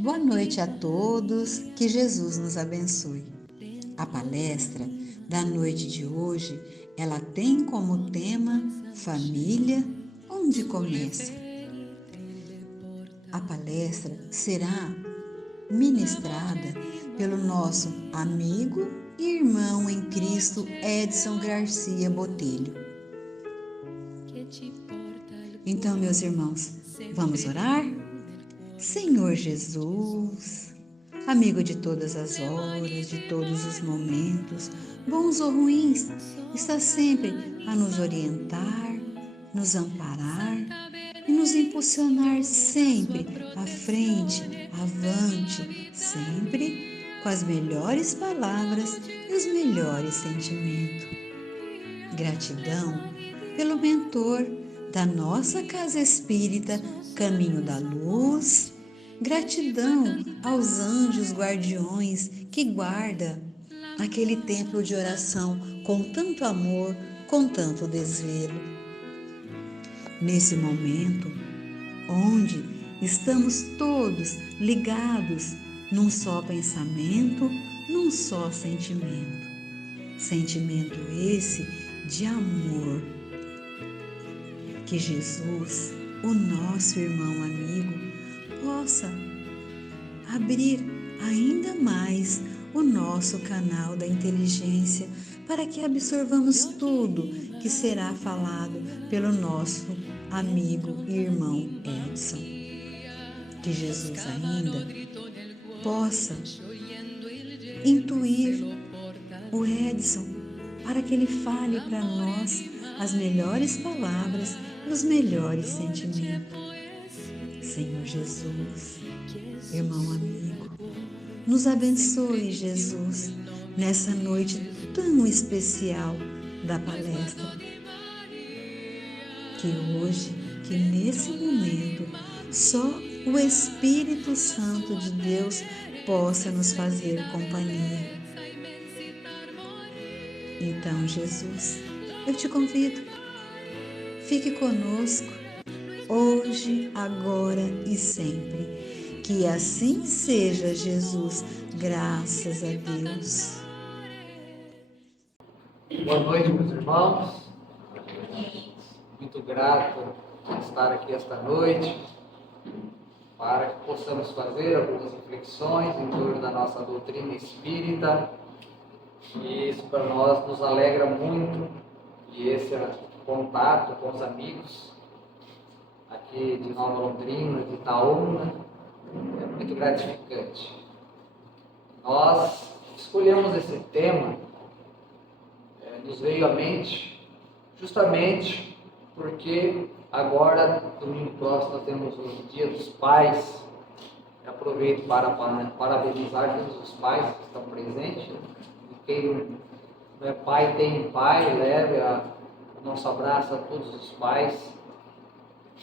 Boa noite a todos, que Jesus nos abençoe. A palestra da noite de hoje, ela tem como tema Família, onde começa? A palestra será ministrada pelo nosso amigo e irmão em Cristo Edson Garcia Botelho. Então, meus irmãos, vamos orar? Senhor Jesus, amigo de todas as horas, de todos os momentos, bons ou ruins, está sempre a nos orientar, nos amparar e nos impulsionar sempre à frente, avante, sempre com as melhores palavras e os melhores sentimentos. Gratidão pelo mentor da nossa Casa Espírita Caminho da Luz. Gratidão aos anjos guardiões que guarda aquele templo de oração com tanto amor, com tanto desvelo. Nesse momento, onde estamos todos ligados num só pensamento, num só sentimento. Sentimento esse de amor. Que Jesus, o nosso irmão amigo, possa abrir ainda mais o nosso canal da inteligência para que absorvamos tudo que será falado pelo nosso amigo e irmão Edson. Que Jesus ainda possa intuir o Edson para que ele fale para nós as melhores palavras e os melhores sentimentos. Senhor Jesus, irmão amigo, nos abençoe, Jesus, nessa noite tão especial da palestra. Que hoje, que nesse momento, só o Espírito Santo de Deus possa nos fazer companhia. Então, Jesus, eu te convido, fique conosco, hoje, agora e sempre. Que assim seja, Jesus, graças a Deus. Boa noite, meus irmãos. Muito grato por estar aqui esta noite para que possamos fazer algumas reflexões em torno da nossa doutrina espírita. E isso para nós nos alegra muito, e esse contato com os amigos aqui de Nova Londrina, de Itaúna, é muito gratificante. Nós escolhemos esse tema, nos veio à mente, justamente porque agora, domingo próximo, nós temos o Dia dos Pais. Eu aproveito para parabenizar todos os pais que estão presentes. Quem não é pai, tem pai, leve o nosso abraço a todos os pais,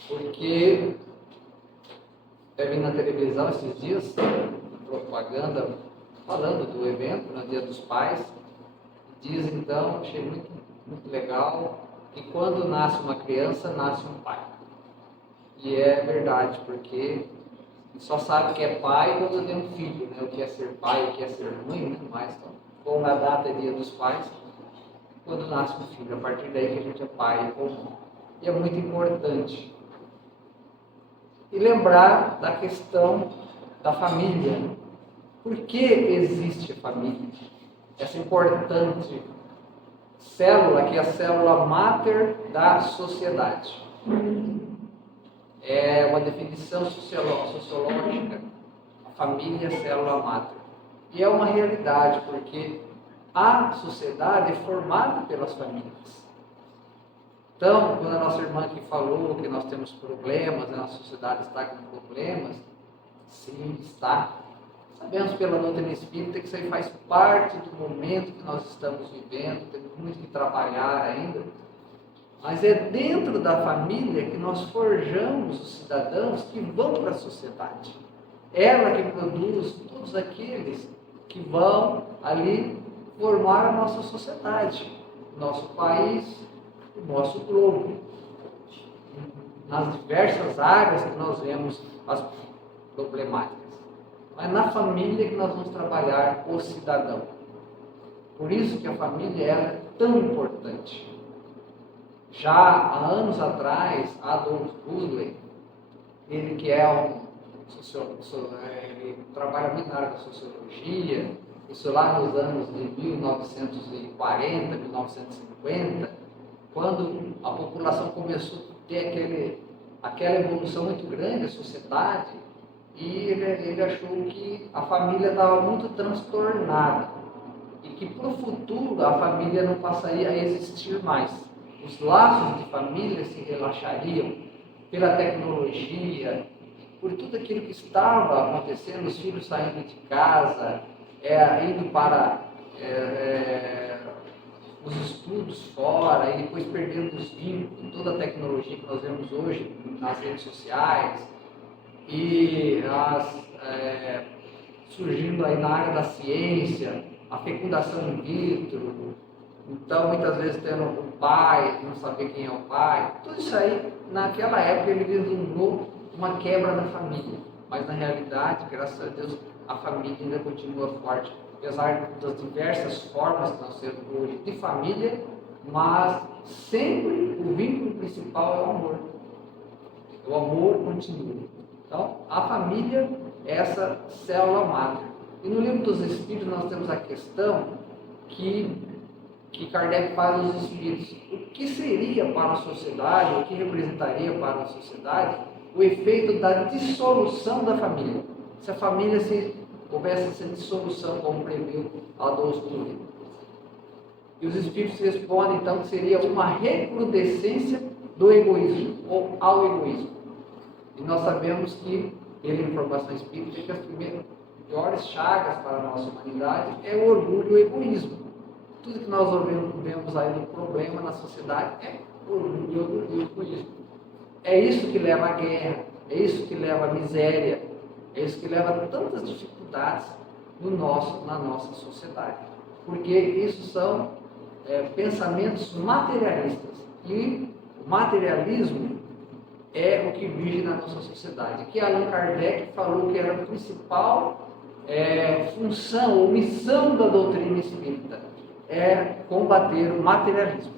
porque eu vi na televisão esses dias, propaganda, falando do evento, no Dia dos Pais, diz então, achei muito, muito legal, que quando nasce uma criança, nasce um pai. E é verdade, porque só sabe que é pai quando tem um filho, né? O que é ser pai, o que é ser mãe, né? Mas então, como a data é Dia dos Pais, quando nasce um filho, a partir daí que a gente é pai ou mãe. E é muito importante. E lembrar da questão da família. Por que existe a família? Essa importante célula, que é a célula máter da sociedade. É uma definição sociológica. A família é a célula máter. E é uma realidade, porque a sociedade é formada pelas famílias. Então, quando a nossa irmã aqui falou que nós temos problemas, a nossa sociedade está com problemas, sim, está. Sabemos pela doutrina espírita que isso aí faz parte do momento que nós estamos vivendo, temos muito que trabalhar ainda. Mas é dentro da família que nós forjamos os cidadãos que vão para a sociedade. Ela que produz todos aqueles que vão ali formar a nossa sociedade, nosso país, o nosso globo. Nas diversas áreas que nós vemos as problemáticas. mas na família que nós vamos trabalhar o cidadão. Por isso que a família é tão importante. Já há anos atrás, Adolf Huxley, ele que é ele trabalha muito na área da sociologia, isso lá nos anos de 1940, 1950, quando a população começou a ter aquela evolução muito grande da sociedade, e ele achou que a família estava muito transtornada e que para o futuro a família não passaria a existir mais. Os laços de família se relaxariam pela tecnologia, por tudo aquilo que estava acontecendo, os filhos saindo de casa, indo para os estudos fora e depois perdendo os vínculos, toda a tecnologia que nós vemos hoje nas redes sociais e surgindo aí na área da ciência, a fecundação in vitro, então muitas vezes tendo o pai, não saber quem é o pai, tudo isso aí, naquela época ele vislumbrou uma quebra da família, mas na realidade, graças a Deus, a família ainda continua forte, apesar das diversas formas que nós temos hoje de família, mas sempre o vínculo principal é o amor. O amor continua. Então, a família é essa célula máter. E no Livro dos Espíritos nós temos a questão que Kardec faz aos espíritos. O que seria para a sociedade, o que representaria para a sociedade o efeito da dissolução da família? Se a família houvesse essa dissolução, como previu Adolfo Huxley. E os espíritos respondem, então, que seria uma recrudescência do egoísmo, ou ao egoísmo. E nós sabemos que, pela informação espírita, que as piores chagas para a nossa humanidade é o orgulho e o egoísmo. Tudo que nós vemos aí no problema na sociedade é o orgulho e o egoísmo. É isso que leva à guerra, é isso que leva à miséria, é isso que leva a tantas dificuldades na nossa sociedade. Porque isso são pensamentos materialistas. E o materialismo é o que vive na nossa sociedade. Que Allan Kardec falou que era a principal função ou missão da doutrina espírita, é combater o materialismo.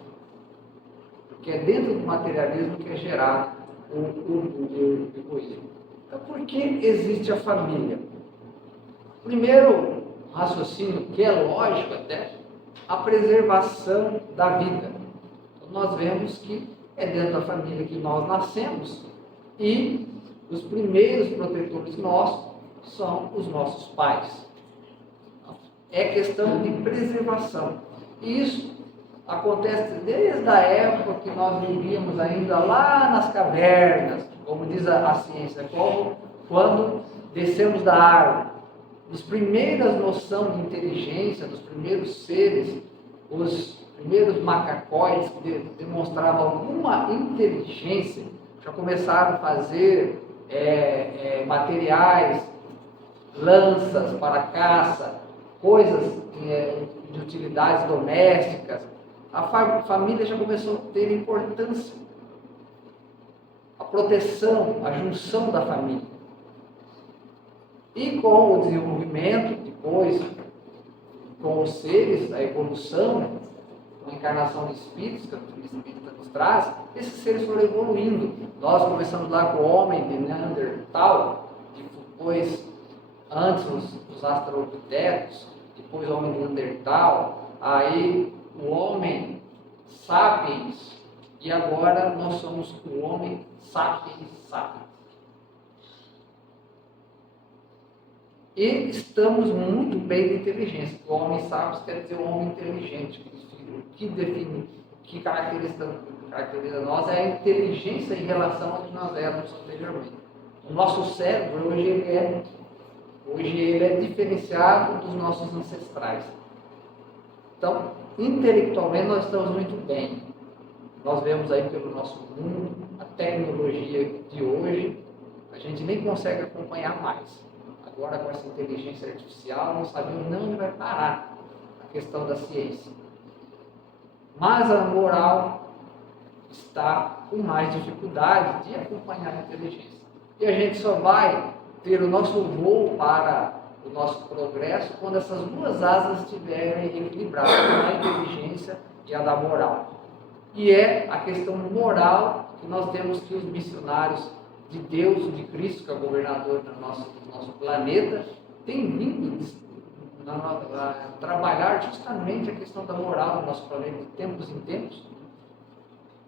Porque é dentro do materialismo que é gerado o egoísmo. Então, por que existe a família? Primeiro raciocínio, que é lógico até, a preservação da vida. Então, nós vemos que é dentro da família que nós nascemos e os primeiros protetores nossos são os nossos pais. É questão de preservação. E isso acontece desde a época que nós vivíamos ainda lá nas cavernas, como diz a ciência, como quando descemos da árvore. As primeiras noções de inteligência dos primeiros seres, os primeiros macacóides que demonstravam alguma inteligência, já começaram a fazer materiais, lanças para caça, coisas de utilidades domésticas. A família já começou a ter importância. A proteção, a junção da família. E com o desenvolvimento, depois, com os seres, a evolução, com a encarnação de espíritos, que a doutrina espírita nos traz, esses seres foram evoluindo. Nós começamos lá com o homem de Neandertal, depois, antes os australopiteecos, depois o homem de Neandertal, aí o homem sapiens, e agora nós somos o homem sapiens sapiens. E estamos muito bem de inteligência. O homem sapiens quer dizer o homem inteligente. O que caracteriza nós é a inteligência em relação ao que nós éramos anteriormente. O nosso cérebro, hoje ele é diferenciado dos nossos ancestrais. Então, intelectualmente, nós estamos muito bem. Nós vemos aí pelo nosso mundo, a tecnologia de hoje, a gente nem consegue acompanhar mais. Agora, com essa inteligência artificial, não sabemos nem onde vai parar a questão da ciência. Mas a moral está com mais dificuldade de acompanhar a inteligência. E a gente só vai ter o nosso voo para o nosso progresso quando essas duas asas estiverem equilibradas, a inteligência e a da moral. E é a questão moral que nós temos que os missionários de Deus, de Cristo, que é o governador do nosso planeta, têm vindo a trabalhar justamente a questão da moral do nosso planeta, de tempos em tempos.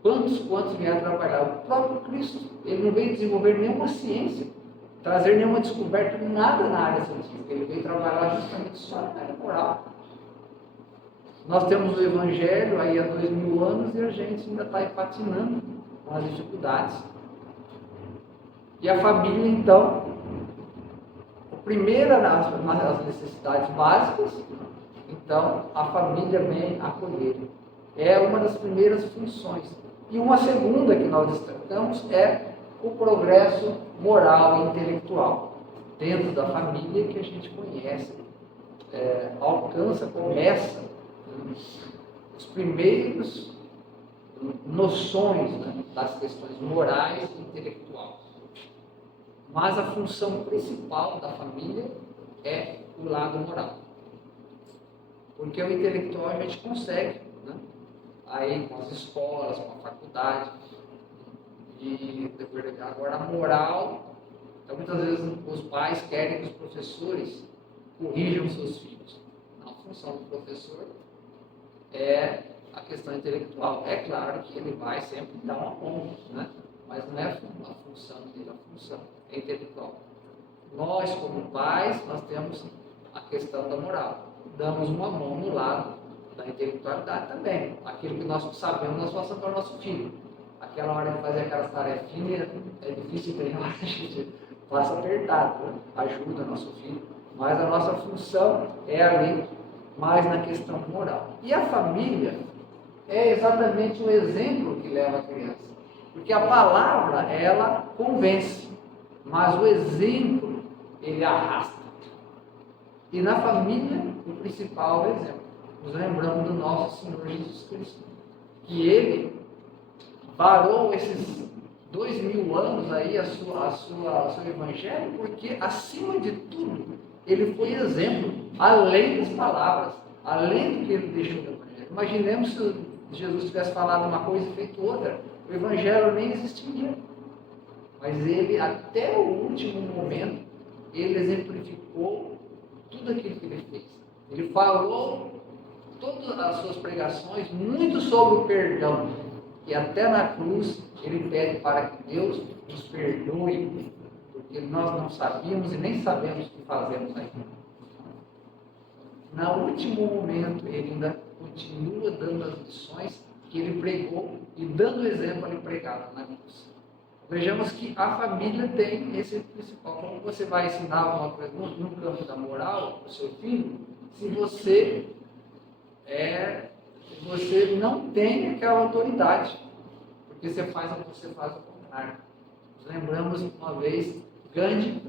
Quantos vieram trabalhar? O próprio Cristo, ele não veio desenvolver nenhuma ciência, trazer nenhuma descoberta, nada na área científica. Ele veio trabalhar justamente só na área moral. Nós temos o Evangelho aí há 2000 anos e a gente ainda está patinando com as dificuldades. E a família, então, primeira nas necessidades básicas, então a família vem acolher. É uma das primeiras funções. E uma segunda que nós destacamos é o progresso moral e intelectual. Dentro da família que a gente conhece, alcança, começa os primeiros noções, né, das questões morais e intelectuais. Mas a função principal da família é o lado moral. Porque o intelectual a gente consegue, né, aí com as escolas, com a faculdade. E agora a moral, então muitas vezes os pais querem que os professores corrijam seus filhos. A função do professor é a questão intelectual. É claro que ele vai sempre dar uma mão, né? Mas não é a função dele, a função é intelectual. Nós, como pais, nós temos a questão da moral. Damos uma mão no lado da intelectualidade também. Aquilo que nós sabemos, nós passamos para o nosso filho. Aquela hora de fazer aquelas tarefinhas, é difícil treinar, a gente passa apertado, né? Ajuda nosso filho. Mas a nossa função é ali, mais na questão moral. E a família é exatamente o exemplo que leva a criança. Porque a palavra, ela convence, mas o exemplo, ele arrasta. E na família, o principal é o exemplo. Nos lembramos do nosso Senhor Jesus Cristo, que ele parou esses 2000 anos aí, seu evangelho, porque, acima de tudo, ele foi exemplo, além das palavras, além do que ele deixou no evangelho. Imaginemos se Jesus tivesse falado uma coisa e feito outra, o evangelho nem existiria. Mas ele, até o último momento, ele exemplificou tudo aquilo que ele fez. Ele falou todas as suas pregações muito sobre o perdão. E até na cruz ele pede para que Deus nos perdoe, porque nós não sabíamos e nem sabemos o que fazemos ainda. No último momento ele ainda continua dando as lições que ele pregou e dando o exemplo ele pregava na cruz. Vejamos que a família tem esse principal. Como você vai ensinar uma coisa no campo da moral para o seu filho, se você não tem aquela autoridade, porque você faz o contrário. Nos lembramos uma vez Gandhi,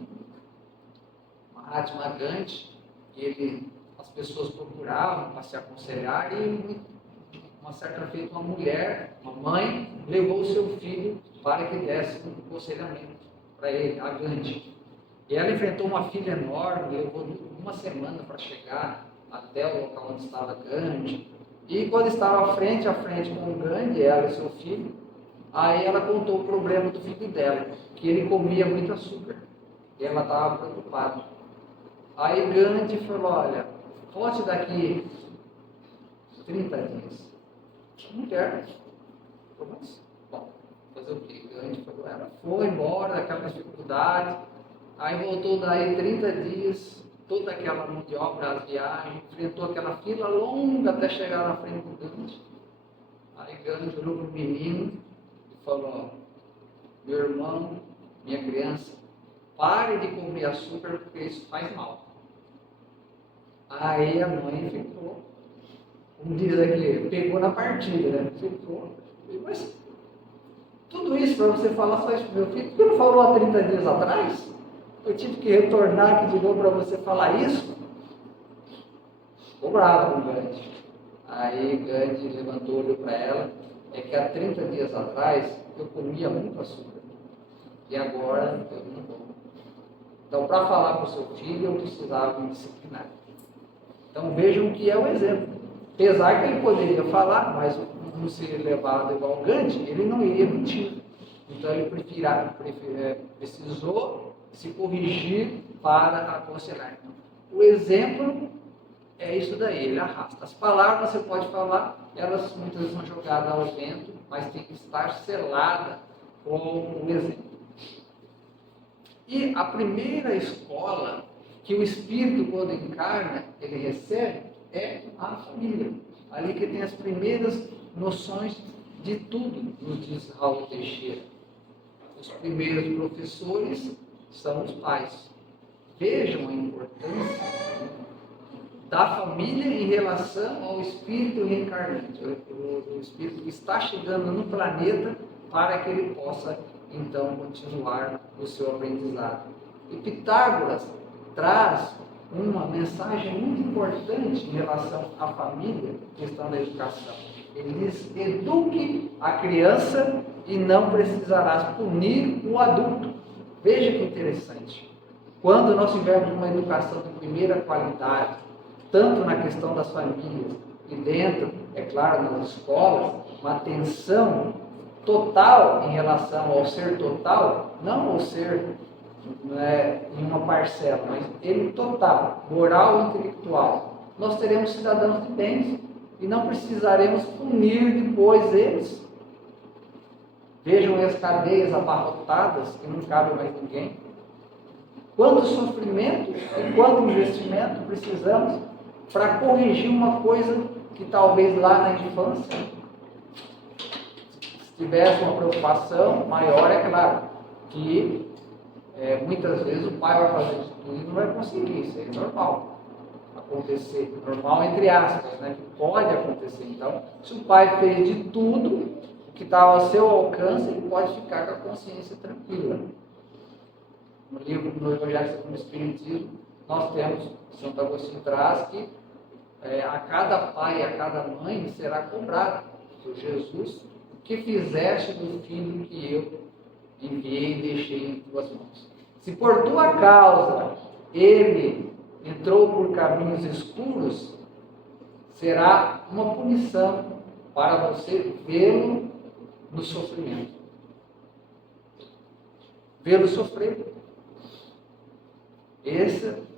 Mahatma Gandhi, as pessoas procuravam para se aconselhar e uma certa feita uma mulher, uma mãe, levou o seu filho para que desse um aconselhamento para ele, a Gandhi. E ela enfrentou uma filha enorme, levou uma semana para chegar até o local onde estava Gandhi. E quando estava frente a frente com o Gandhi, ela e seu filho, aí ela contou o problema do filho dela, que ele comia muito açúcar. E ela estava preocupada. Aí Gandhi falou, olha, volte daqui 30 dias. Mulher, mas, bom, fazer o quê? Gandhi falou, ela foi embora daquela dificuldade, aí voltou daí 30 dias, toda aquela mão de obra, as viagens, enfrentou aquela fila longa até chegar na frente do Gandhi. Aí Gandhi olhou para o menino e falou, meu irmão, minha criança, pare de comer açúcar porque isso faz mal. Aí a mãe ficou, como diz aqui, pegou na partida, né? Ficou, mas tudo isso para você falar só isso para o meu filho, por que não falou há 30 dias atrás? Eu tive que retornar aqui de novo para você falar isso. Ficou bravo com o Gandhi. Aí Gandhi levantou, olhou para ela, é que há 30 dias atrás eu comia muito açúcar. E agora eu não como. Então, para falar com o seu filho, eu precisava me disciplinar. Então, vejam que é o exemplo. Apesar que ele poderia falar, mas não ser levado igual Gandhi, ele não iria mentir. Então, ele precisou se corrigir para aconselhar. O exemplo é isso daí, ele arrasta. As palavras você pode falar, elas muitas vezes são jogadas ao vento, mas tem que estar selada com o exemplo. E a primeira escola que o Espírito, quando encarna, ele recebe, é a família. Ali que tem as primeiras noções de tudo, nos diz Raul Teixeira. Os primeiros professores são os pais. Vejam a importância da família em relação ao Espírito reencarnante, o Espírito que está chegando no planeta para que ele possa, então, continuar o seu aprendizado. E Pitágoras traz uma mensagem muito importante em relação à família, questão da educação. Ele diz: eduque a criança e não precisarás punir o adulto. Veja que interessante. Quando nós tivermos uma educação de primeira qualidade, tanto na questão das famílias e dentro, é claro, nas escolas, uma atenção total em relação ao ser total, não ao ser em uma parcela, mas ele total, moral e intelectual, nós teremos cidadãos de bens e não precisaremos punir depois eles. Vejam as cadeias abarrotadas, que não cabe mais ninguém. Quanto sofrimento e quanto investimento precisamos para corrigir uma coisa que talvez lá na infância, se tivesse uma preocupação maior, é claro, que muitas vezes o pai vai fazer de tudo e não vai conseguir, isso é normal acontecer, normal entre aspas, né, que pode acontecer. Então, se o pai fez de tudo o que estava ao seu alcance, ele pode ficar com a consciência tranquila. No livro do Evangelho segundo o Espiritismo, nós temos, Santo Agostinho traz que a cada pai e a cada mãe será cobrado por Jesus: o que fizeste do filho que eu enviei e deixei em tuas mãos. Se por tua causa ele entrou por caminhos escuros, será uma punição para você vê-lo no sofrimento. Vê-lo sofrer.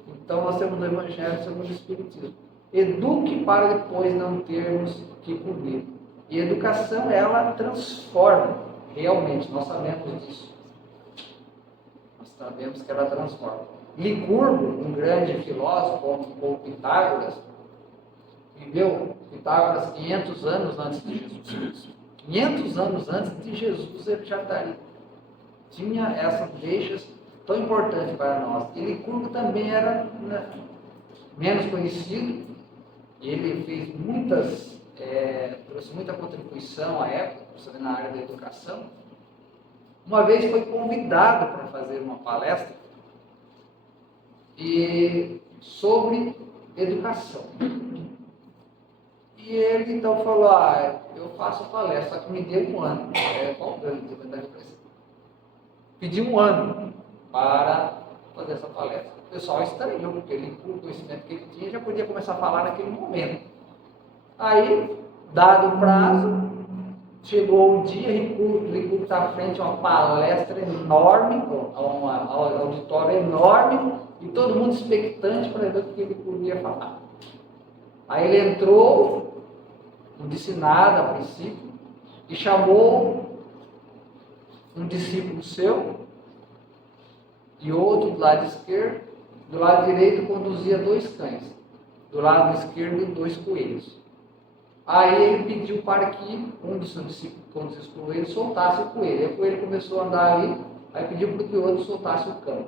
Então nós temos no Evangelho segundo o Espiritismo. Eduque para depois não termos que punir. E a educação, ela transforma, realmente, nós sabemos disso. Nós sabemos que ela transforma. Licurgo, um grande filósofo, como Pitágoras, viveu Pitágoras 500 anos antes de Jesus. 500 anos antes de Jesus ele já estaria. Tinha essas deixas tão importantes para nós. E Licurgo também era menos conhecido. Ele fez trouxe muita contribuição à época, principalmente na área da educação. Uma vez foi convidado para fazer uma palestra sobre educação. E ele então falou: eu faço a palestra, só que me dê um ano. Pedi um ano para fazer essa palestra. O pessoal estranhou, porque ele, com o conhecimento que ele tinha, já podia começar a falar naquele momento. Aí, dado o prazo, chegou o dia, Licurgo está à frente a uma palestra enorme, um auditório enorme, e todo mundo expectante para ver o que Licurgo ia falar. Aí ele entrou, não disse nada a princípio, e chamou um discípulo seu, e outro do lado esquerdo. Do lado direito conduzia 2 cães, do lado esquerdo 2 coelhos. Aí ele pediu para que um dos seus discípulos que conduzisse o coelho soltasse o coelho. Aí o coelho começou a andar ali, aí pediu para que o outro soltasse o cão.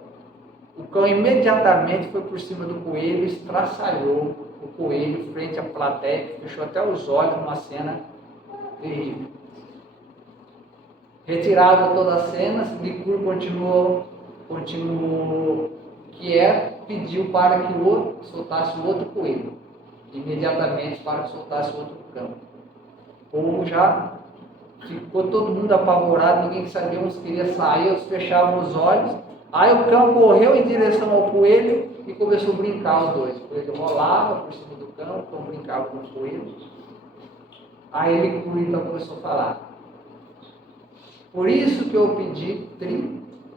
O cão imediatamente foi por cima do coelho e estraçalhou o coelho frente à plateia, que fechou até os olhos numa cena terrível. Retirada toda a cena, Licurgo continuou quieto, pediu para que o outro soltasse o outro coelho. Imediatamente para que soltasse o outro cão. O povo já ficou todo mundo apavorado, ninguém sabia, uns queria sair, outros fechavam os olhos, Aí o cão correu em direção ao coelho e começou a brincar os dois. O coelho rolava por cima do cão, o cão brincava com o coelho. Aí o coelho então começou a falar: por isso que eu pedi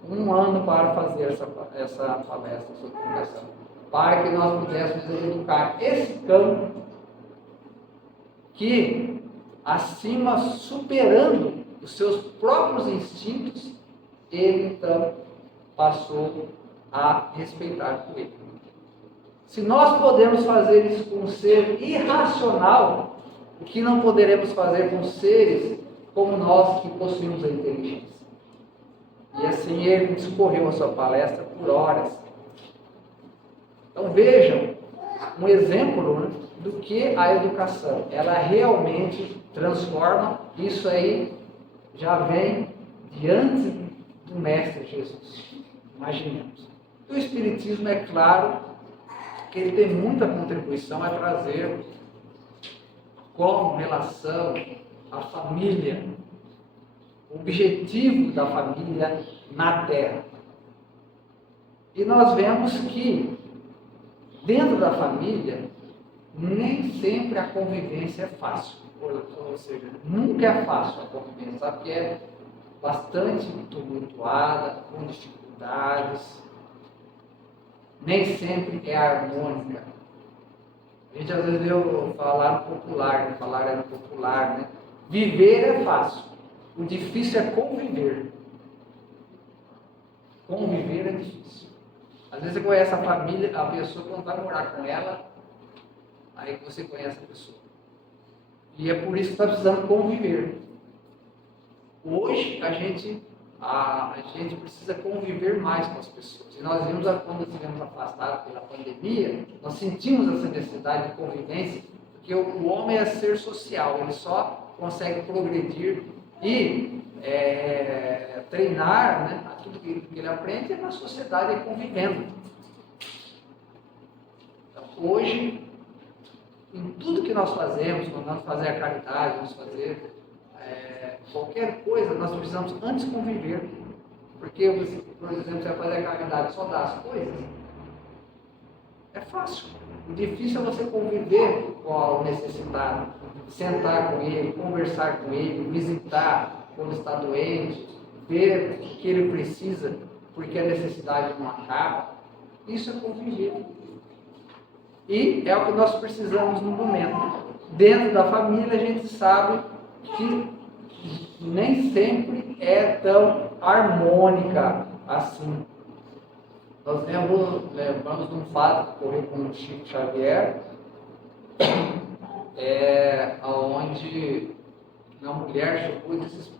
1 ano para fazer essa palestra sobre educação, para que nós pudéssemos educar esse cão que, acima, superando os seus próprios instintos, ele então passou a respeitar o coelho. Se nós podemos fazer isso com um ser irracional, o que não poderemos fazer com seres como nós que possuímos a inteligência? E assim ele discorreu a sua palestra por horas. Então vejam um exemplo, né, do que a educação, ela realmente transforma. Isso aí já vem diante do Mestre Jesus. Imaginemos. O Espiritismo, é claro, que ele tem muita contribuição a trazer como relação a família, o objetivo da família na Terra. E nós vemos que dentro da família nem sempre a convivência é fácil. Ou seja, nunca é fácil a convivência, sabe que é bastante tumultuada, com dificuldades, nem sempre é harmônica. A gente às vezes viu falar no popular, né? Viver é fácil, o difícil é conviver. Conviver é difícil. Às vezes você conhece a família, a pessoa, quando vai morar com ela, aí que você conhece a pessoa. E é por isso que está precisando conviver. Hoje a gente precisa conviver mais com as pessoas. E nós vimos, quando estivemos afastados pela pandemia, nós sentimos essa necessidade de convivência, porque o homem é ser social, ele só consegue progredir e treinar, né, aquilo que ele aprende na sociedade, convivendo. Então, hoje, em tudo que nós fazemos, quando nós fazer a caridade, vamos fazer qualquer coisa, nós precisamos antes conviver. Porque, por exemplo, você vai fazer a caridade só dar as coisas, é fácil. O difícil é você conviver com o necessitado, sentar com ele, conversar com ele, visitar quando está doente, ver o que ele precisa, porque a necessidade não acaba. Isso é conviver. E é o que nós precisamos no momento. Dentro da família, a gente sabe que nem sempre é tão harmônica assim. Nós lembramos de um fato que ocorreu com o Chico Xavier, onde uma mulher chegou e disse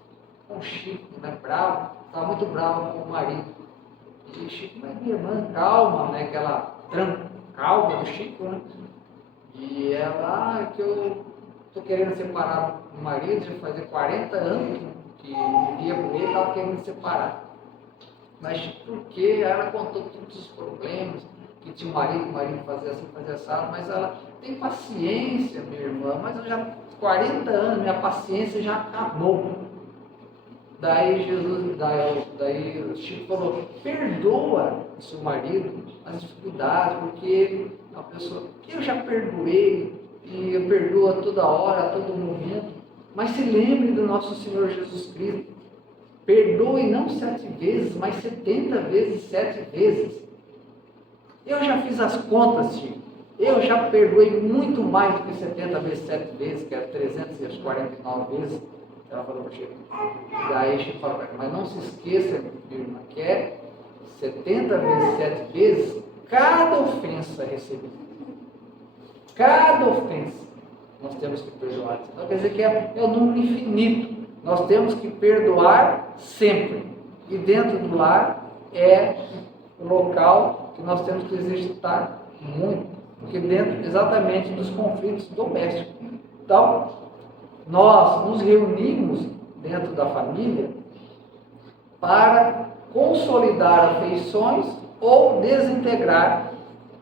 com o Chico, né, bravo, estava muito bravo com o marido. E Chico, mas minha irmã, calma, né, aquela calma do Chico, né? E ela, que eu estou querendo separar do marido, já fazia 40 anos que vivia com ele, estava querendo separar. Mas porque ela contou todos os problemas, que tinha um marido, o marido fazia assim, fazia assado, mas ela tem paciência, minha irmã, mas eu já 40 anos, minha paciência já acabou. Daí o Chico falou, perdoa o seu marido as dificuldades, porque a pessoa, eu já perdoei, e eu perdoo a toda hora, a todo momento, mas se lembre do nosso Senhor Jesus Cristo, perdoe não 7 vezes, mas 70 vezes 7 vezes. Eu já fiz as contas, Chico, eu já perdoei muito mais do que 70 vezes 7 vezes, que é 349 vezes. Ela falou para o Chico. Daí Chico falou, mas não se esqueça, irmã, que é 70 vezes 7 vezes cada ofensa recebida. Cada ofensa nós temos que perdoar. Então quer dizer que é um número infinito. Nós temos que perdoar sempre. E dentro do lar é o local que nós temos que exercitar muito. Porque dentro exatamente dos conflitos domésticos. Então, nós nos reunimos dentro da família para consolidar afeições ou desintegrar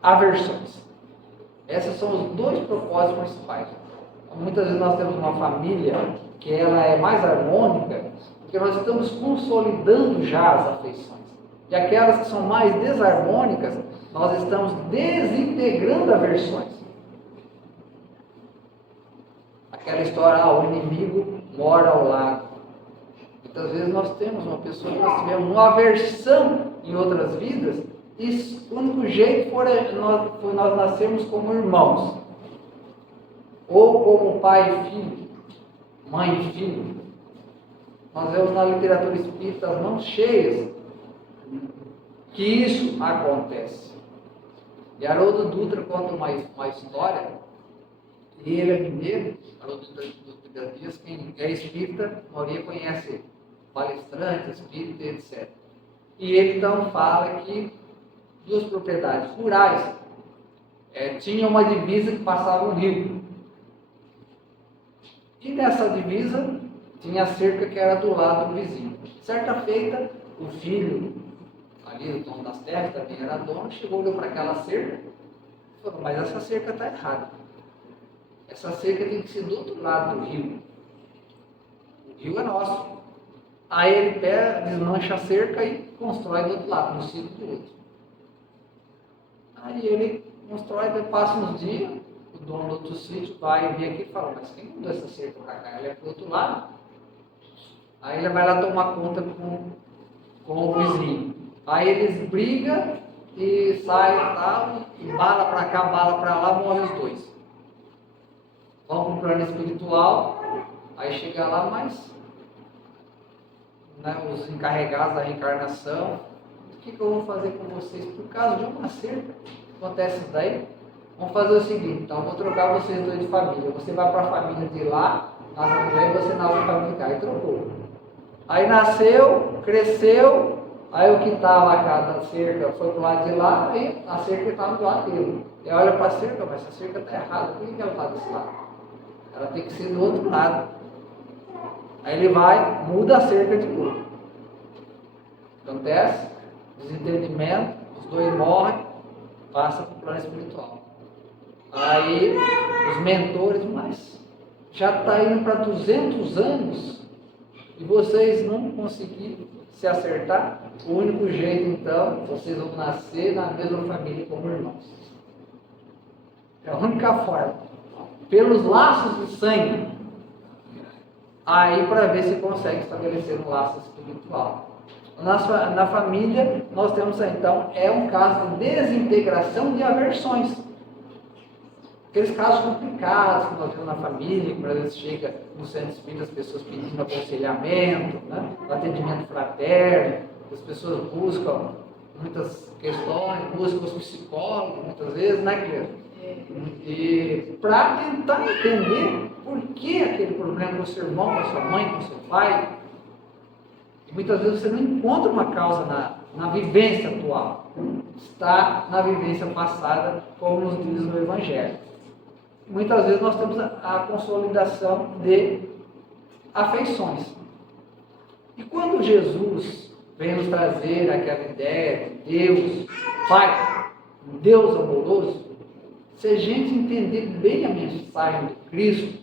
aversões. Esses são os 2 propósitos principais. Muitas vezes nós temos uma família que ela é mais harmônica, porque nós estamos consolidando já as afeições. E aquelas que são mais desarmônicas, nós estamos desintegrando aversões. Aquela história, o inimigo mora ao lado. Muitas vezes nós temos uma pessoa que nós tivemos uma aversão em outras vidas, e o único jeito foi nós nascermos como irmãos, ou como pai e filho, mãe e filho. Nós vemos na literatura espírita as mãos cheias que isso acontece. E Haroldo Dutra conta uma história, e ele é mineiro. Haroldo Dutra Dias, quem é espírita, a maioria conhece palestrante, espírita, etc. E ele então fala que duas propriedades rurais tinham uma divisa que passava um rio. E nessa divisa tinha a cerca que era do lado do vizinho. Certa feita, o filho, ali o dono das terras, também era dono, chegou, olhou para aquela cerca e falou: mas essa cerca está errada. Essa cerca tem que ser do outro lado do rio. O rio é nosso. Aí ele pega, desmancha a cerca e constrói do outro lado, no sítio do outro. Aí ele constrói, depois passa uns dias, o dono do outro sítio vai e vê aqui e fala: mas quem mudou essa cerca para cá? Ela é para o outro lado. Aí ele vai lá tomar conta com o vizinho. Aí eles brigam e saem e tal, e bala para cá, bala para lá, morrem os dois. Vão para o plano espiritual, aí chega lá, mas os encarregados da reencarnação: o que eu vou fazer com vocês? Por causa de uma cerca, acontece isso daí. Vamos fazer o seguinte, então eu vou trocar vocês dois de família. Você vai para a família de lá, nasce mulher, e você nasce na família de cá. E trocou. Aí nasceu, cresceu, aí o que estava a cada cerca foi para o lado de lá, aí a cerca estava do lado dele. E olha para a cerca, mas essa cerca está errada, por que ela está desse lado? Ela tem que ser do outro lado. Aí ele vai, muda a cerca de novo. Acontece, desentendimento, os dois morrem, passa para o plano espiritual. Aí os mentores, mas já está indo para 200 anos e vocês não conseguiram se acertar. O único jeito, então, vocês vão nascer na mesma família como irmãos. É a única forma. Pelos laços de sangue. Aí para ver se consegue estabelecer um laço espiritual. Na família, nós temos então, um caso de desintegração de aversões. Aqueles casos complicados que nós temos na família, que às vezes chega no centro espírita as pessoas pedindo aconselhamento, atendimento fraterno, as pessoas buscam muitas questões, buscam os psicólogos muitas vezes, né, Cleber? E para tentar entender por que aquele problema com o seu irmão, com a sua mãe, com o seu pai. E muitas vezes você não encontra uma causa na vivência atual, está na vivência passada, como nos diz no Evangelho. Muitas vezes nós temos a consolidação de afeições. E quando Jesus vem nos trazer aquela ideia de Deus, Pai, um Deus amoroso, se a gente entender bem a mensagem do Cristo,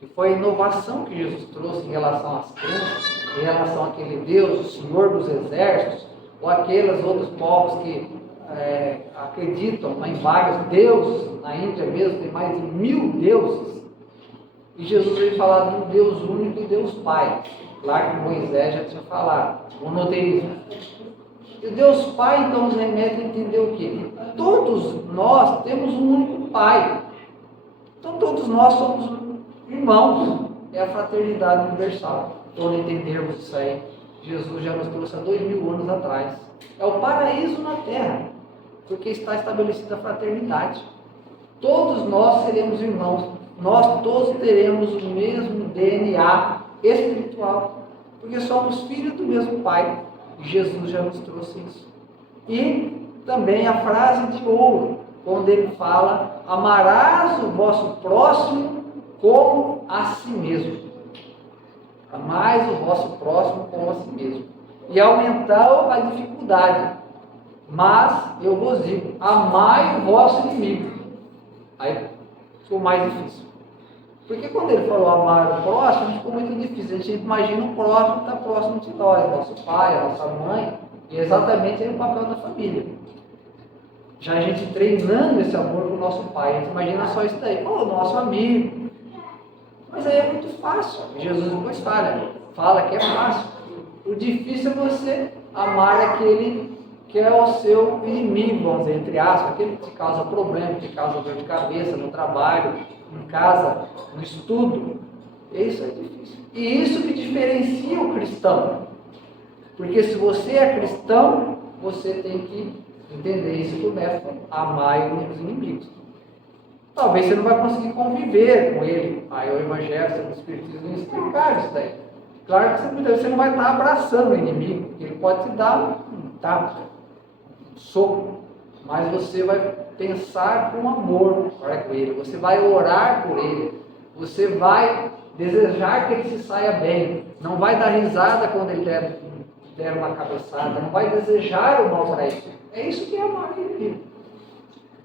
que foi a inovação que Jesus trouxe em relação às crenças, em relação àquele Deus, o Senhor dos Exércitos, ou aqueles outros povos que acreditam em vários deuses, na Índia mesmo tem mais de 1000 deuses, e Jesus veio falar de um Deus único e Deus Pai, lá que Moisés já tinha falado, o monoteísmo. E Deus Pai então nos remete a entender o quê? Que todos nós temos um único Pai, então todos nós somos irmãos, é a fraternidade universal. Quando entendermos isso aí, Jesus já nos trouxe há 2000 anos atrás, é o paraíso na terra, porque está estabelecida a fraternidade. Todos nós seremos irmãos, nós todos teremos o mesmo DNA espiritual, porque somos filhos do mesmo Pai, e Jesus já nos trouxe isso. E também a frase de ouro, quando ele fala: amarás o vosso próximo como a si mesmo. Amais o vosso próximo como a si mesmo. E aumentou a dificuldade. Mas eu vos digo: amai o vosso inimigo. Aí ficou mais difícil. Porque quando ele falou amar o próximo, ficou muito difícil. A gente imagina o próximo que está próximo de nós, nosso pai, a nossa mãe. E exatamente é o papel da família. Já a gente treinando esse amor com o nosso pai. A gente imagina só isso daí. Oh, nosso amigo. Mas aí é muito fácil. Jesus depois fala que é fácil. O difícil é você amar aquele que é o seu inimigo, vamos dizer, entre aspas, aquele que te causa problema, que te causa dor de cabeça no trabalho, em casa, no estudo. Isso é difícil. E isso que diferencia o cristão. Porque se você é cristão, você tem que entender isso que o mestre amar os inimigos. Talvez você não vai conseguir conviver com ele. Aí o Evangelho, o Espiritismo não explicar isso daí. Claro que você não vai estar abraçando o inimigo, porque ele pode te dar um tapa, um soco, mas você vai pensar com amor para com ele, você vai orar por ele, você vai desejar que ele se saia bem, não vai dar risada quando ele der uma cabeçada, não vai desejar o mal para ele. É isso que é amar o inimigo.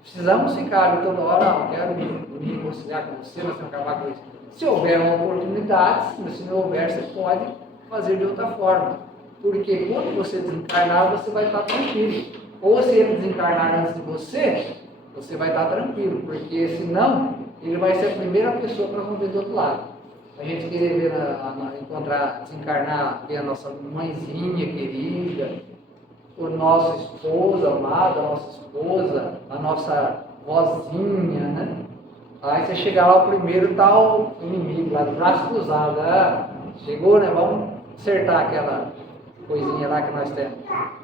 Precisamos ficar toda hora, não quero me reconciliar com você, nós temos que acabar com isso. Se houver uma oportunidade, se não houver, você pode fazer de outra forma. Porque quando você desencarnar, você vai estar tranquilo. Ou se ele desencarnar antes de você, você vai estar tranquilo. Porque senão, ele vai ser a primeira pessoa para não ver do outro lado. A gente querer ver, encontrar, desencarnar, ver a nossa mãezinha querida, o nosso esposo amado, a nossa esposa, a nossa vozinha, né? Aí você chega lá, o primeiro tá o inimigo lá, do braço cruzado. Ah, chegou, né? Vamos acertar aquela coisinha lá que nós temos.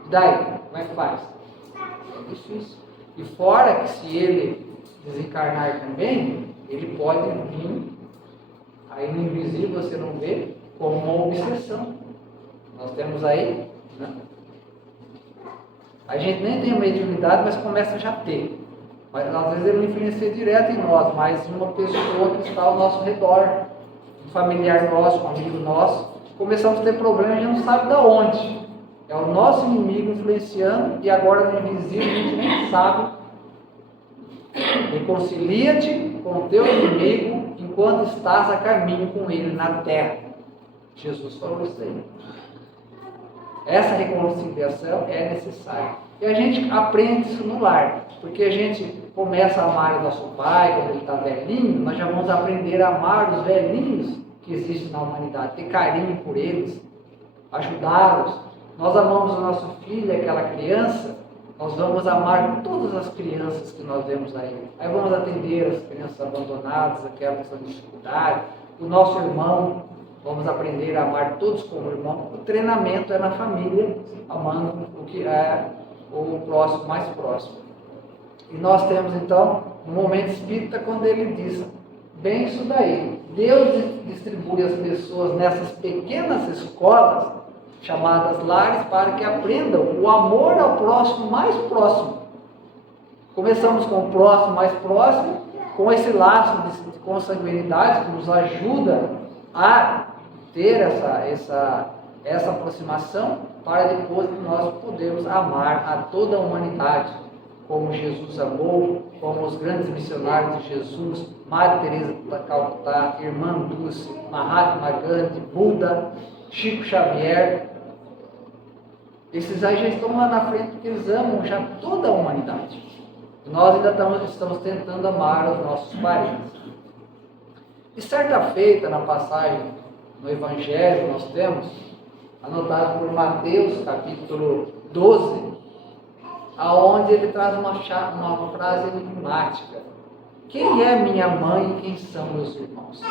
E daí, como é que faz? É difícil. E fora que se ele desencarnar também, ele pode vir, aí no invisível você não vê, como uma obsessão. Nós temos aí, né? A gente nem tem uma mediunidade, mas começa já a ter. Mas às vezes ele não influencia direto em nós, mas em uma pessoa que está ao nosso redor, um familiar nosso, um amigo nosso. Começamos a ter problemas, a gente não sabe de onde. É o nosso inimigo influenciando e agora no invisível a gente nem sabe. Reconcilia-te com o teu inimigo enquanto estás a caminho com ele na terra. Jesus falou isso aí. Essa reconciliação é necessária. E a gente aprende isso no lar. Porque a gente começa a amar o nosso pai quando ele está velhinho, nós já vamos aprender a amar os velhinhos que existem na humanidade, ter carinho por eles, ajudá-los. Nós amamos o nosso filho, aquela criança, nós vamos amar todas as crianças que nós vemos aí. Aí vamos atender as crianças abandonadas, aquelas que estão em dificuldade, o nosso irmão, vamos aprender a amar todos como irmão. O treinamento é na família, amando o que é o próximo, mais próximo. E nós temos então um momento espírita quando ele diz bem isso daí. Deus distribui as pessoas nessas pequenas escolas chamadas lares para que aprendam o amor ao próximo mais próximo. Começamos com o próximo mais próximo, com esse laço de consanguinidade que nos ajuda a ter essa aproximação, para depois nós podermos amar a toda a humanidade, como Jesus amou, como os grandes missionários de Jesus, Madre Teresa de Calcutá, Irmã Dulce, Mahatma Gandhi, Buda, Chico Xavier. Esses aí já estão lá na frente porque eles amam já toda a humanidade. E nós ainda estamos tentando amar os nossos parentes. E certa feita, na passagem no Evangelho, nós temos, anotado por Mateus, capítulo 12, aonde ele traz uma frase enigmática. Quem é minha mãe e quem são meus irmãos?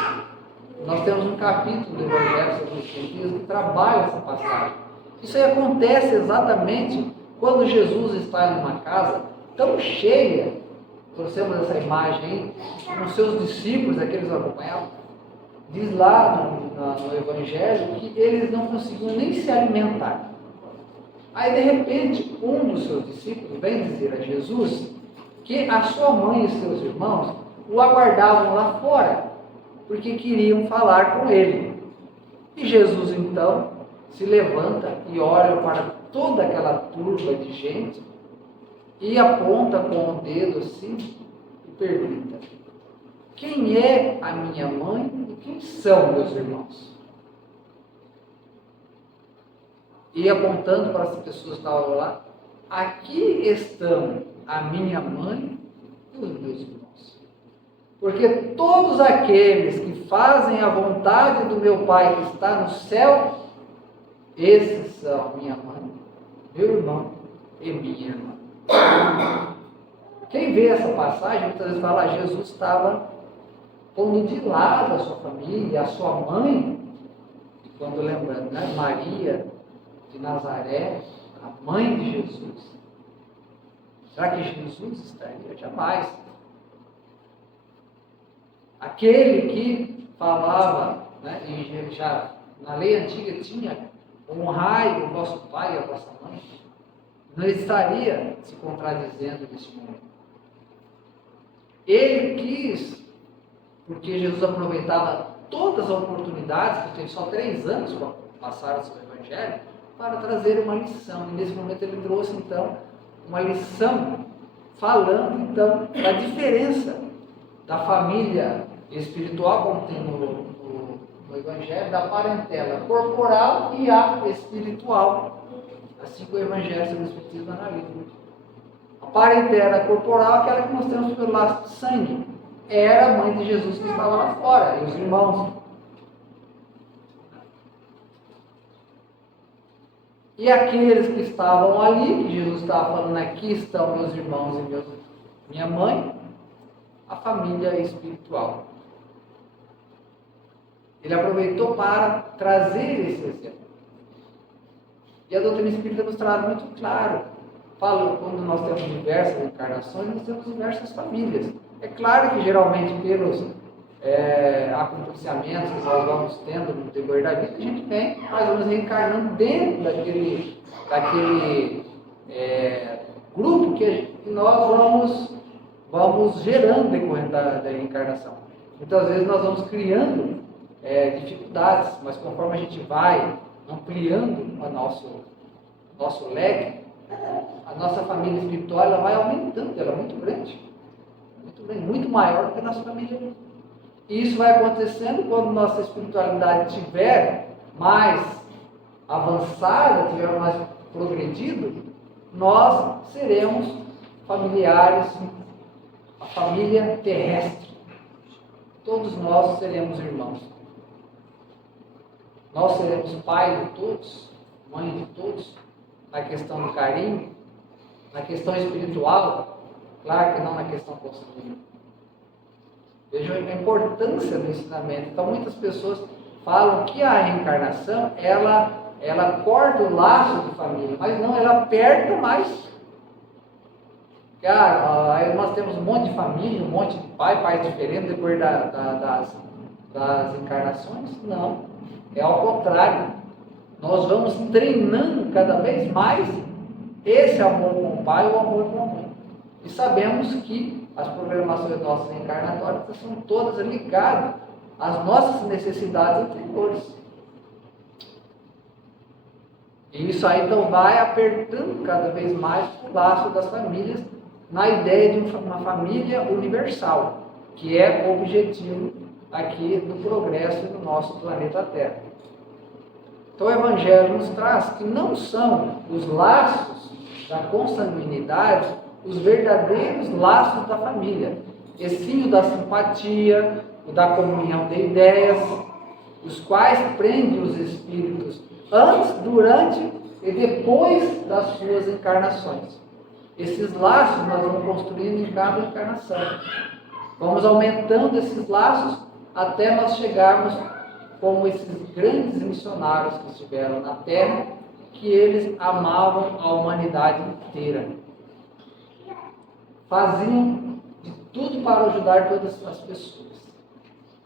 Nós temos um capítulo do Evangelho sobre o Espiritismo que trabalha essa passagem. Isso aí acontece exatamente quando Jesus está em uma casa tão cheia, trouxemos essa imagem aí, com seus discípulos, aqueles que acompanhavam. Diz lá no Evangelho que eles não conseguiam nem se alimentar. Aí de repente um dos seus discípulos vem dizer a Jesus que a sua mãe e seus irmãos o aguardavam lá fora, porque queriam falar com ele. E Jesus então se levanta e olha para toda aquela turba de gente e aponta com o dedo assim e pergunta: quem é a minha mãe e quem são meus irmãos? e apontando para as pessoas que estavam lá: aqui estão a minha mãe e os meus irmãos. Porque todos aqueles que fazem a vontade do meu Pai que está no céu, esses são minha mãe, meu irmão e minha irmã. Quem vê essa passagem, muitas vezes fala: Jesus estava pondo de lado a sua família, a sua mãe. E quando lembrando, né, Maria de Nazaré, a mãe de Jesus, será que Jesus estaria? Jamais. Aquele que falava, né, e já na lei antiga tinha: honrai o vosso pai e a vossa mãe, não estaria se contradizendo nesse momento. Ele quis, porque Jesus aproveitava todas as oportunidades, que teve só 3 anos para passar o seu evangelho, para trazer uma lição. E nesse momento ele trouxe então uma lição, falando então da diferença da família espiritual, como tem no evangelho, da parentela corporal e a espiritual, assim que o evangelho sobre o espiritismo analisa. A parentela corporal, aquela que nós temos pelo laço de sangue, era a mãe de Jesus que estava lá fora, e os irmãos. E aqueles que estavam ali, que Jesus estava falando: aqui estão meus irmãos e minha mãe, a família espiritual. Ele aproveitou para trazer esse exemplo. E a doutrina espírita nos traz muito claro. Quando nós temos diversas encarnações, nós temos diversas famílias. É claro que geralmente pelos acontecimentos que nós vamos tendo no decorrer da vida, a gente vem mais ou menos reencarnando dentro daquele grupo que nós vamos gerando no decorrer da reencarnação. Muitas vezes nós vamos criando dificuldades, mas conforme a gente vai ampliando o nosso leque, a nossa família espiritual ela vai aumentando, ela é muito grande, muito maior do que a nossa família. E isso vai acontecendo quando nossa espiritualidade estiver mais avançada, estiver mais progredido, nós seremos familiares, a família terrestre. Todos nós seremos irmãos. Nós seremos pai de todos, mãe de todos, na questão do carinho, na questão espiritual, claro que não na questão consanguínea. Vejam a importância do ensinamento. Então, muitas pessoas falam que a reencarnação, ela corta o laço de família, mas não, ela aperta mais. Aí nós temos um monte de família, um monte de pais diferentes depois das encarnações. Não, é ao contrário. Nós vamos treinando cada vez mais esse amor com o pai e o amor com a mãe. E sabemos que as programações nossas reencarnatórias são todas ligadas às nossas necessidades anteriores. E isso aí então vai apertando cada vez mais o laço das famílias, na ideia de uma família universal, que é o objetivo aqui do progresso do nosso planeta Terra. Então o Evangelho nos traz que não são os laços da consanguinidade os verdadeiros laços da família, e sim o da simpatia, o da comunhão de ideias, os quais prendem os espíritos antes, durante e depois das suas encarnações. Esses laços nós vamos construindo em cada encarnação. Vamos aumentando esses laços até nós chegarmos como esses grandes missionários que estiveram na Terra, que eles amavam a humanidade inteira. Faziam de tudo para ajudar todas as pessoas.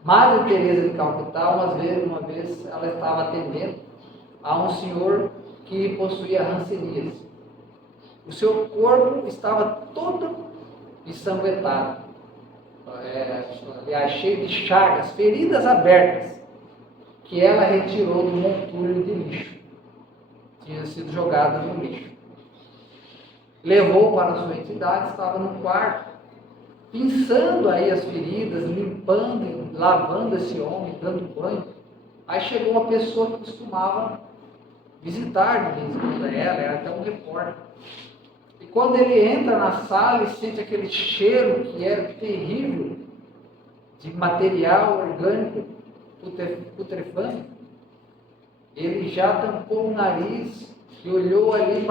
Madre Teresa de Calcutá, uma vez ela estava atendendo a um senhor que possuía hanseníase. O seu corpo estava todo ensanguentado, cheio de chagas, feridas abertas, que ela retirou do montúrio de lixo. Tinha sido jogado no lixo. Levou para a sua entidade, estava no quarto, pinçando aí as feridas, limpando, lavando esse homem, dando banho. Aí chegou uma pessoa que costumava visitar de vez em quando ela, era até um repórter. E quando ele entra na sala e sente aquele cheiro que era terrível, de material orgânico putrefante, ele já tampou o nariz e olhou ali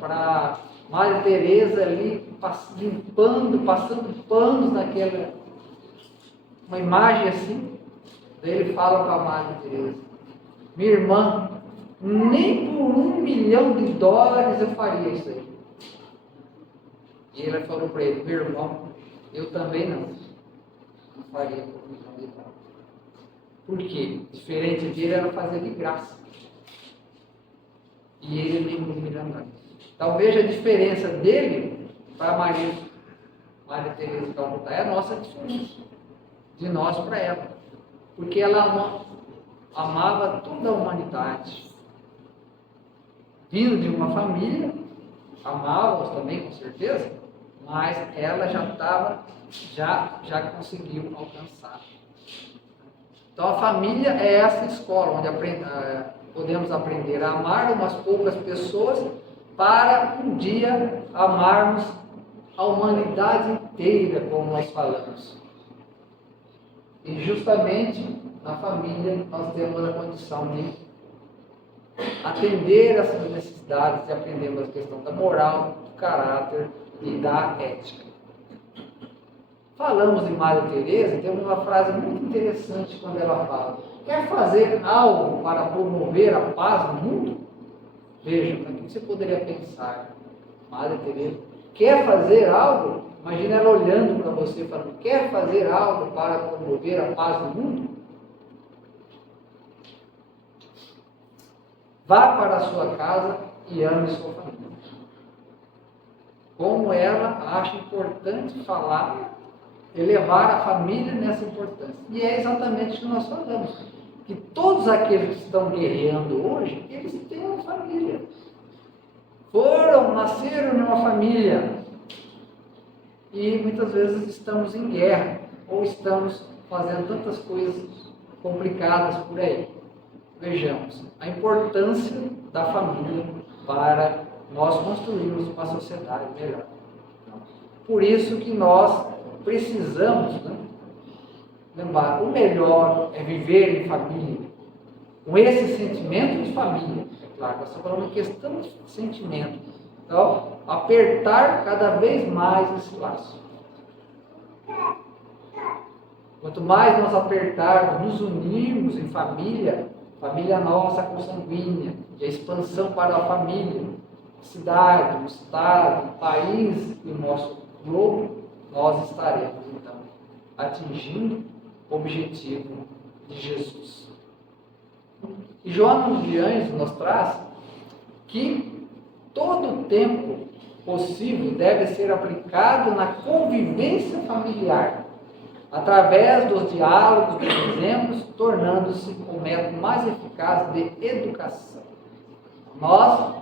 para Maria Teresa ali, limpando, passando panos naquela, uma imagem assim. Daí ele fala para a Maria Teresa: minha irmã, nem por $1 milhão eu faria isso aí. E ele falou para ele: meu irmão, eu também não faria por $1 milhão. Por quê? Diferente dele, ela fazia de graça. E ele nem por $1 milhão. Então veja a diferença dele para Maria Teresa de Calcutá. É a nossa diferença, de nós para ela. Porque ela amava toda a humanidade. Vindo de uma família, amava-os também, com certeza, mas ela já conseguiu alcançar. Então a família é essa escola onde podemos aprender a amar umas poucas pessoas para um dia amarmos a humanidade inteira, como nós falamos. E justamente na família nós temos a condição de atender essas necessidades e aprendemos a questão da moral, do caráter e da ética. Falamos de Maria Teresa e temos uma frase muito interessante quando ela fala: quer fazer algo para promover a paz no mundo? Veja, o que você poderia pensar? Maria Teresa quer fazer algo? Imagina ela olhando para você falando: quer fazer algo para promover a paz no mundo? Vá para a sua casa e ame sua família. Como ela acha importante falar, elevar a família nessa importância. E é exatamente o que nós falamos. Que todos aqueles que estão guerreando hoje, eles têm uma família. Nasceram numa família. E muitas vezes estamos em guerra, ou estamos fazendo tantas coisas complicadas por aí. Vejamos a importância da família para nós construirmos uma sociedade melhor. Por isso que nós precisamos lembrar, o melhor é viver em família, com esse sentimento de família. É claro, nós estamos falando de questão de sentimento. Então, apertar cada vez mais esse laço. Quanto mais nós apertarmos, nos unirmos em família nossa consanguínea, e a expansão para a família, cidade, o estado, o país e o nosso globo, nós estaremos então atingindo o objetivo de Jesus. E Joana de Anjos nos traz que todo o tempo possível deve ser aplicado na convivência familiar, através dos diálogos, dos exemplos, tornando-se o método mais eficaz de educação. Nós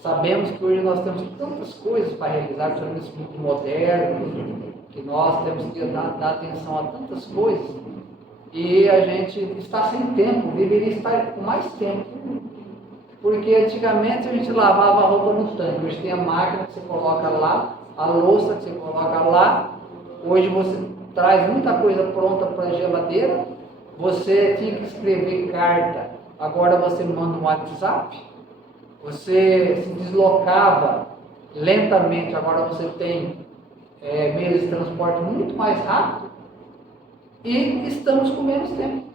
sabemos que hoje nós temos tantas coisas para realizar, principalmente nesse mundo moderno, que nós temos que dar atenção a tantas coisas, e a gente está sem tempo, deveria estar com mais tempo, porque antigamente a gente lavava a roupa no tanque, hoje tem a máquina que você coloca lá, a louça que você coloca lá, hoje você traz muita coisa pronta para a geladeira, você tinha que escrever carta, agora você manda um WhatsApp, você se deslocava lentamente, agora você tem meios de transporte muito mais rápido e estamos com menos tempo.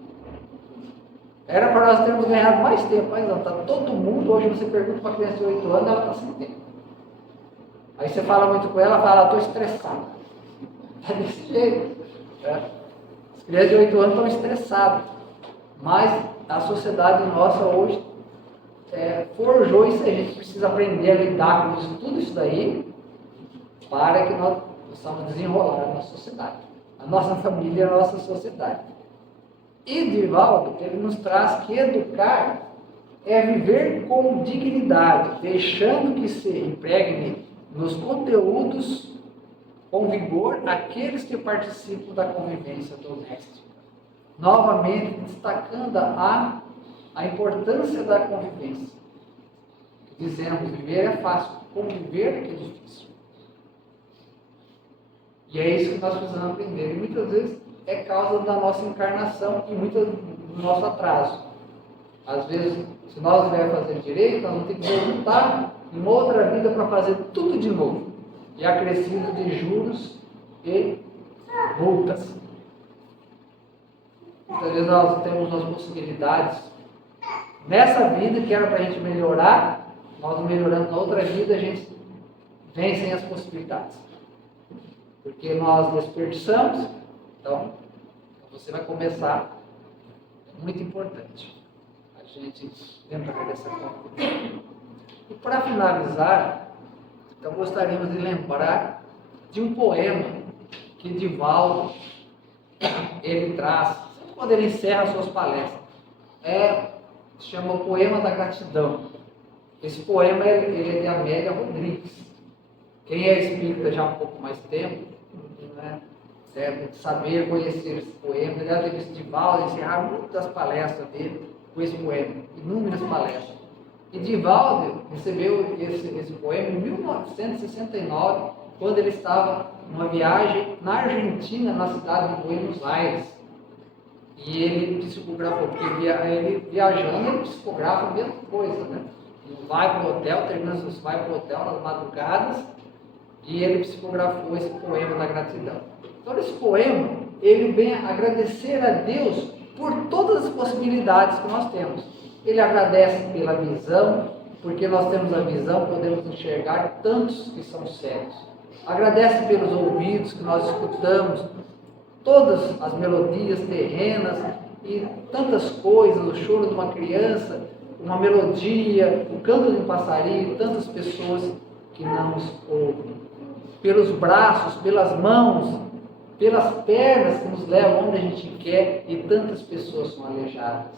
Era para nós termos ganhado mais tempo, mas não, está todo mundo, hoje você pergunta para uma criança de 8 anos, ela está sem tempo. Aí você fala muito com ela, fala: estou estressada. É desse jeito. As crianças de 8 anos estão estressadas, mas a sociedade nossa hoje forjou isso. A gente precisa aprender a lidar com tudo isso daí, para que nós possamos desenrolar a nossa sociedade, a nossa família, a nossa sociedade. E Divaldo, ele nos traz que educar é viver com dignidade, deixando que se impregne nos conteúdos com vigor aqueles que participam da convivência doméstica. Novamente, destacando a importância da convivência. dizemos, viver é fácil, conviver é que é difícil. E é isso que nós precisamos aprender. E muitas vezes é causa da nossa encarnação e muitas do nosso atraso. Às vezes, se nós estivermos fazendo direito, nós vamos ter que voltar em uma outra vida para fazer tudo de novo. E acrescido de juros e multas. Muitas vezes nós temos as possibilidades nessa vida que era para a gente melhorar, nós melhorando na outra vida, a gente vem sem as possibilidades. Porque nós desperdiçamos, então você vai começar. É muito importante a gente lembrar dessa coisa. E para finalizar, então gostaríamos de lembrar de um poema que Divaldo ele traz, sempre quando ele encerra suas palestras. Se chama o Poema da Gratidão. Esse poema ele é de Amélia Rodrigues. Quem é espírita já há um pouco mais tempo, né, deve saber, conhecer esse poema. Ele deve ter visto Divaldo encerrar muitas palestras dele com esse poema, inúmeras palestras. E Divaldo recebeu esse poema em 1969, quando ele estava numa viagem na Argentina, na cidade de Buenos Aires. E ele psicografou, porque ele viajando, ele psicografa a mesma coisa, né? Ele vai para o hotel, vai para o hotel nas madrugadas, e ele psicografou esse poema da gratidão. Então, esse poema, ele vem agradecer a Deus por todas as possibilidades que nós temos. Ele agradece pela visão, porque nós temos a visão, podemos enxergar tantos que são cegos. Agradece pelos ouvidos que nós escutamos, todas as melodias terrenas e tantas coisas, o choro de uma criança, uma melodia, o canto de um passarinho, tantas pessoas que não nos ouvem. Pelos braços, pelas mãos, pelas pernas que nos levam onde a gente quer e tantas pessoas são aleijadas.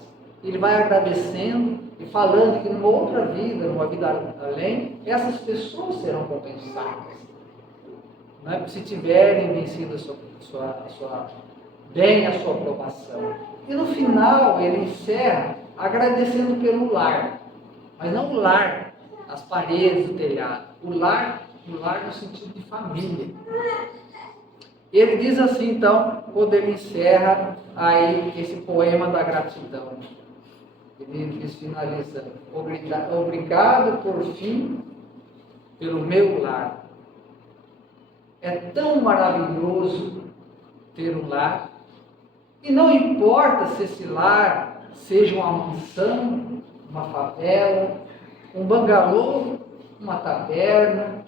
Ele vai agradecendo e falando que numa outra vida, numa vida além, essas pessoas serão compensadas. Não é? Se tiverem vencido bem a sua aprovação. E no final ele encerra agradecendo pelo lar, mas não o lar, as paredes do telhado, o lar no sentido de família. Ele diz assim, então, quando ele encerra aí esse poema da gratidão, ele diz, finalizando: obrigado por fim pelo meu lar. É tão maravilhoso ter um lar, e não importa se esse lar seja uma mansão, uma favela, um bangalô, uma taberna,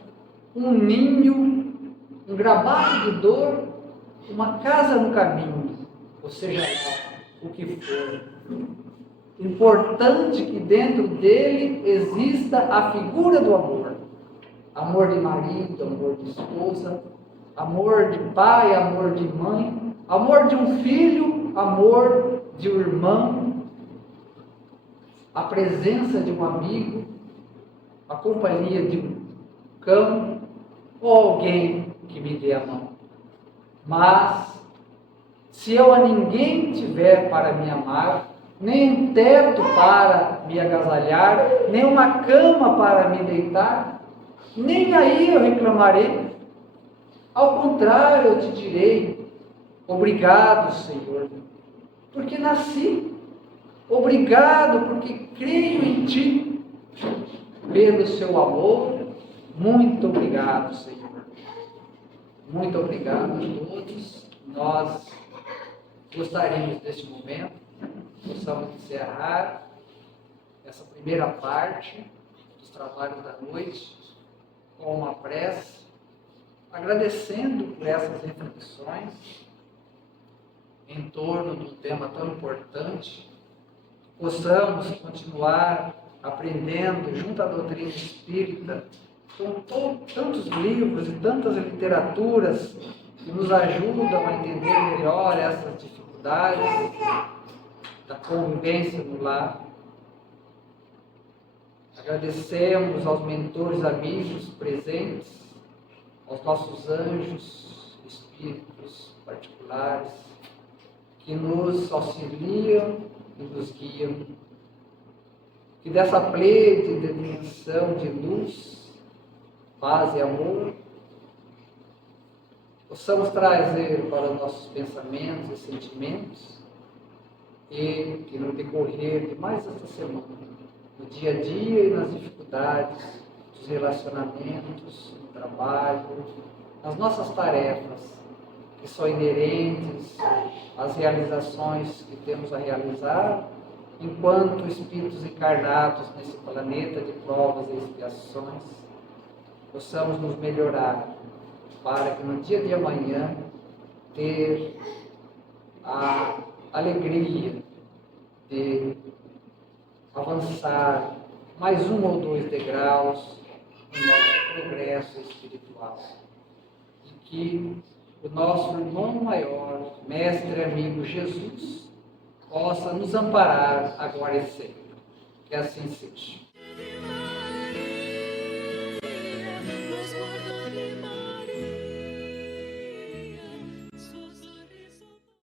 um ninho, um gravado de dor, uma casa no caminho, ou seja lá, o que for. Importante que dentro dele exista a figura do amor. Amor de marido, amor de esposa, amor de pai, amor de mãe, amor de um filho, amor de um irmão, a presença de um amigo, a companhia de um cão ou alguém que me dê a mão. Mas, se eu a ninguém tiver para me amar, nem um teto para me agasalhar, nem uma cama para me deitar, nem aí eu reclamarei. Ao contrário, eu te direi: obrigado, Senhor, porque nasci. Obrigado, porque creio em Ti. Pelo Seu amor, muito obrigado, Senhor. Muito obrigado a todos. Nós gostaríamos, neste momento, possamos encerrar essa primeira parte dos trabalhos da noite com uma prece, agradecendo por essas reflexões em torno de um tema tão importante. Possamos continuar aprendendo junto à doutrina espírita, com tantos livros e tantas literaturas que nos ajudam a entender melhor essas dificuldades da convivência no lar. Agradecemos aos mentores amigos presentes, aos nossos anjos, espíritos particulares, que nos auxiliam e nos guiam. que dessa plede de dimensão de luz, paz e amor, possamos trazer para os nossos pensamentos e sentimentos, e que no decorrer de mais esta semana, no dia a dia e nas dificuldades dos relacionamentos, no trabalho, nas nossas tarefas, que são inerentes às realizações que temos a realizar, enquanto espíritos encarnados nesse planeta de provas e expiações, possamos nos melhorar, para que no dia de amanhã ter a alegria de avançar mais 1 ou 2 degraus no nosso progresso espiritual. E que o nosso irmão maior, mestre e amigo Jesus, possa nos amparar agora e sempre. Que assim seja.